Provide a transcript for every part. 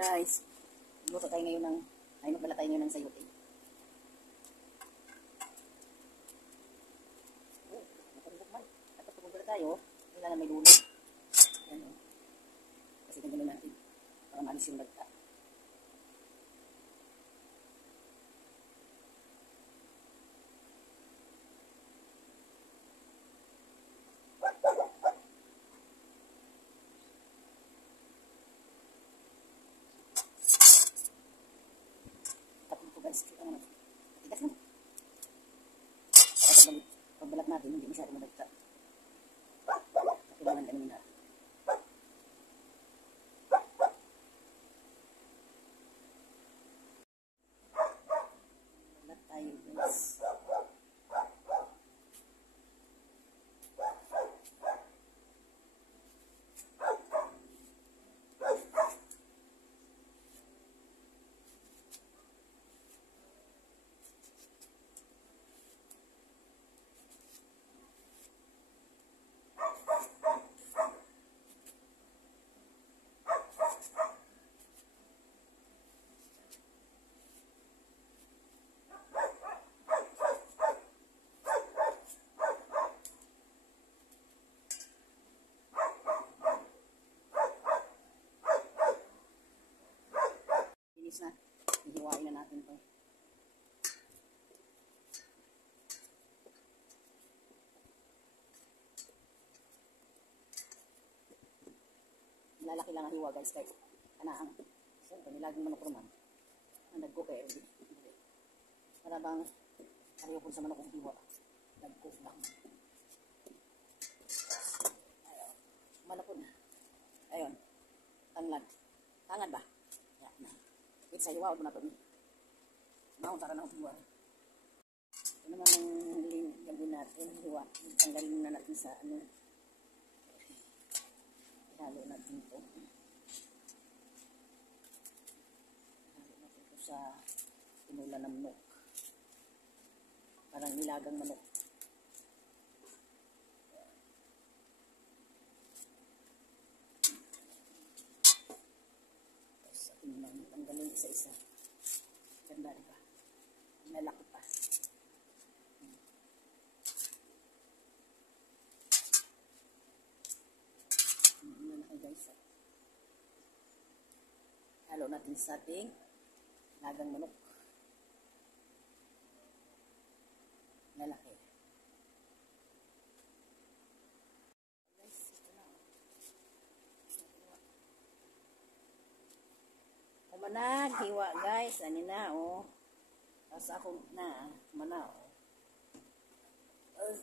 guys, luto tayo ngayon ng, ay magdala tayo ngayon ng sayote. Oh, matulog. Tapos magdala tayo, kailangan may lulo. Ayan o. Kasi ganyan natin, para maalis yung lagta. Tigas na. Para pagbalat natin, hindi masyado malagta. Kailangan ganun natin. Balat tayo guys. Na, hihiwain na natin ito. Lalaki lang ang hiwa guys, kahit kanaang. So, nilaging manok naman. Nag-cook eh. Para bang ayaw ko sa manok kong hiwa. Nag-cook lang. Ayun. Malapod na. Ayun. Tanglad. Tangad ba? Yan na. Wait, sa hiwa, na ito. Maunta ka na ang hiwa. Ito naman ang gawin natin, hiwa. Tanggalin na natin sa ano. Ihalo natin ito. Ihalo natin ito sa tinula ng manok. Parang nilagang manok. Tanggalin isa-isa. Ganda diba? Nalaki pa. Nalaki guys. Halo natin sa ating lagang manok. Nalaki. Manag, hiwa guys, ani na oh. Tapos ako na, mana oh. Tapos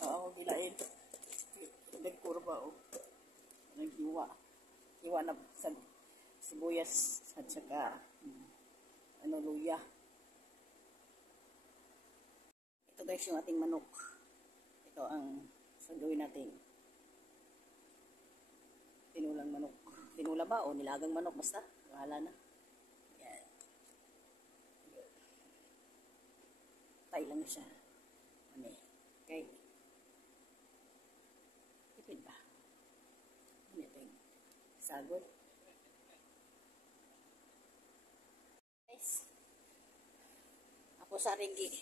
ako gilain. Nagkurba oh. Naghiwa. Hiwa na sa sibuyas at saka ano, luya. Ito guys yung ating manok. Ito ang gagawin natin. Tinulang manok. Tinula ba o nilagang manok basta? Bahala na. Yan. Tay lang siya. Ano eh. Okay. Tipid ba? Ano ito yung sagod? Guys. Ako sa ringi.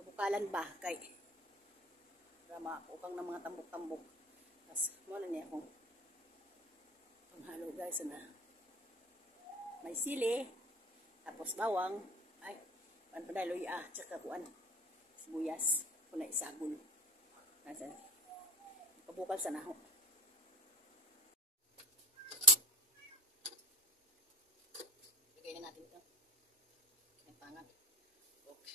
Kabukalan ba? Kay drama. Ukang ng mga tambok-tambok. Tapos, wala niya akong panghalo guys. Na may sili, tapos bawang, ay, panpadaloy, tsaka kuan, sibuyas, kuna isagol. Nasa, pabukal sa naho. Lagay na natin ito. Kinagpangan. Okay.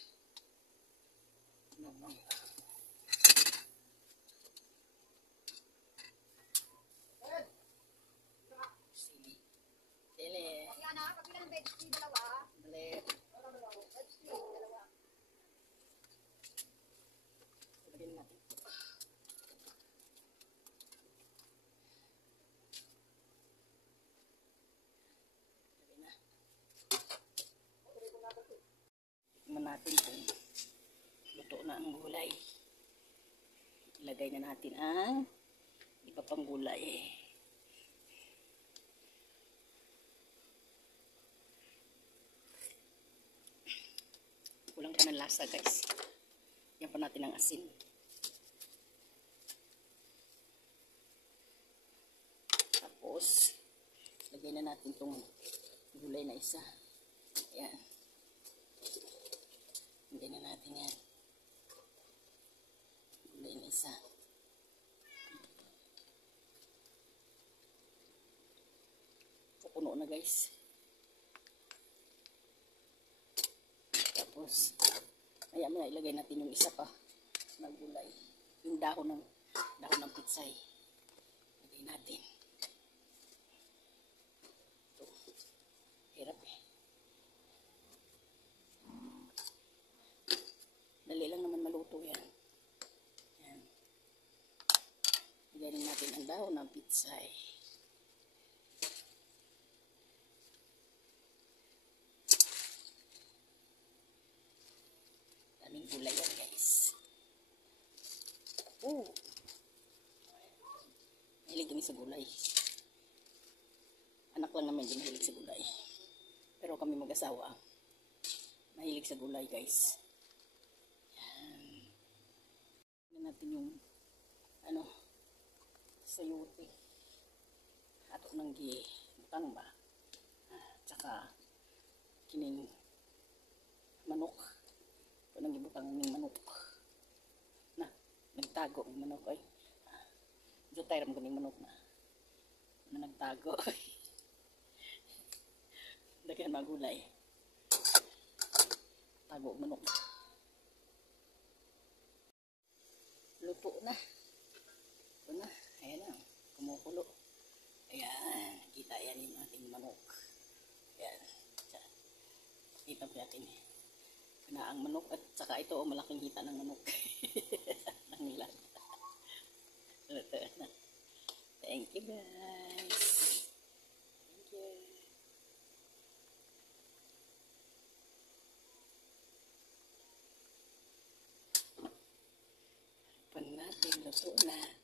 Natin kung luto na ang gulay. Ilagay na natin ang iba pang gulay. Kulang pa ng lasa, guys. Yan pa natin ang asin. Tapos, lagay na natin itong gulay na isa. Ayan. Lagay na natin yan. Gulay na isa. Puno na, guys. Tapos, maya ilagay natin yung isa pa na gulay. Yung dahon ng pitsay. Lagay natin. Ito. Hirap eh. Dali lang naman maluto yan. Yan. Lagay natin ang dahon ng pitsay. Daming gulay yan, guys. Oh! Mahilig kami sa gulay. Anak lang naman din mahilig sa gulay. Pero kami mag-asawa, mahilig sa gulay, guys. Yan. Tignan natin yung sayote. Ato ng butang ba? Tsaka kining manok. Ito nang gibutang ng manok. Na, nagtago ng manok ay. Diyo tayo ram kaming manok na nagtago. Daghan magulay. Tago manok. Luto na. Ito na. Ayan na. Kumukulo. Ayan. Kita yan yung ating manok. Ayan. Kita po natin eh. Na ang manok at saka ito malaking hita ng manok. Ng nilag. Thank you, guys. Thank you. Pan natin, luto na.